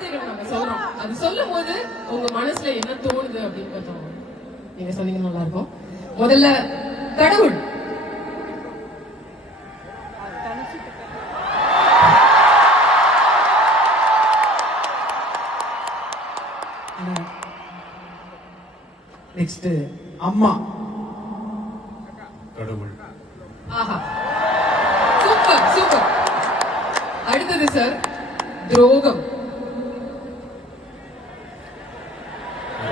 வார்த்தைகள் நாங்க சொல்றோம். அது சொல்லும் போது உங்க மனசுல என்ன தோணுது அப்படின்னு பார்த்தோம் நீங்க சொன்னீங்க நல்லா இருக்கும். முதல்ல கடவுள். நெக்ஸ்ட் அம்மா. கடவுள். ஆஹா, சூப்பர் சூப்பர். அடுத்தது சார் துரோகம்.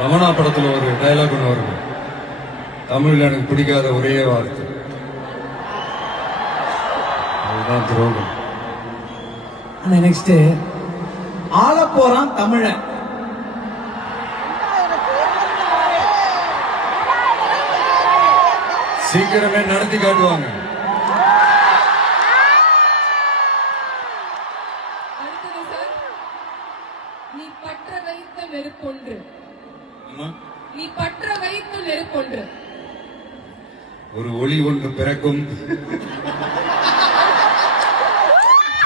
ரமணா படத்துல ஒரு டயலாக் ஒன்று வருது, தமிழ்ல எனக்கு பிடிக்காத ஒரே வார்த்தை, அதுதான் துரோகம். நெக்ஸ்ட் ஆள போறான் தமிழன். சீக்கிரமே நடத்தி காட்டுவாங்க. அடுத்தது சார் நீ பற்ற வைத்த நெருப்பொன்று. நீ பற்ற வைத்த நெருப்பொன்று. ஒரு ஒளி ஒன்று பிறக்கும்,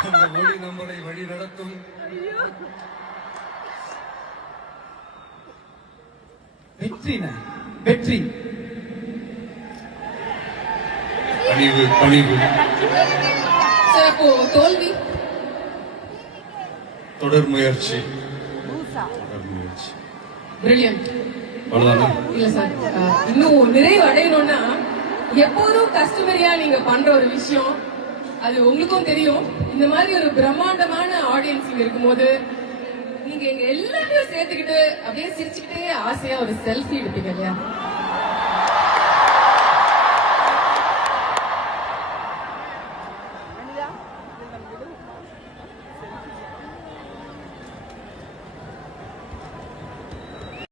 அந்த ஒளி நம்மளை வழி நடத்தும். வெற்றி வெற்றி. பணிவு பணிவு. சார் அப்போ தோல்வி. தொடர் முயற்சி. தொடர் முயற்சி. பிரில்லியன்ட். அவ்வளவுதானே? இல்ல சார், இன்னும் நிறைவு அடையணும்னா எப்போதும் கஸ்டமரியா நீங்க பண்ற ஒரு விஷயம் அது உங்களுக்கும் தெரியும். இந்த மாதிரி ஒரு பிரம்மாண்டமான ஆடியன்ஸ் இங்க இருக்கும்போது நீங்க எங்க எல்லாத்தையும் சேர்த்துக்கிட்டு அப்படியே சிரிச்சுக்கிட்டே ஆசையா ஒரு செல்ஃபி எடுப்பீங்க இல்லையா?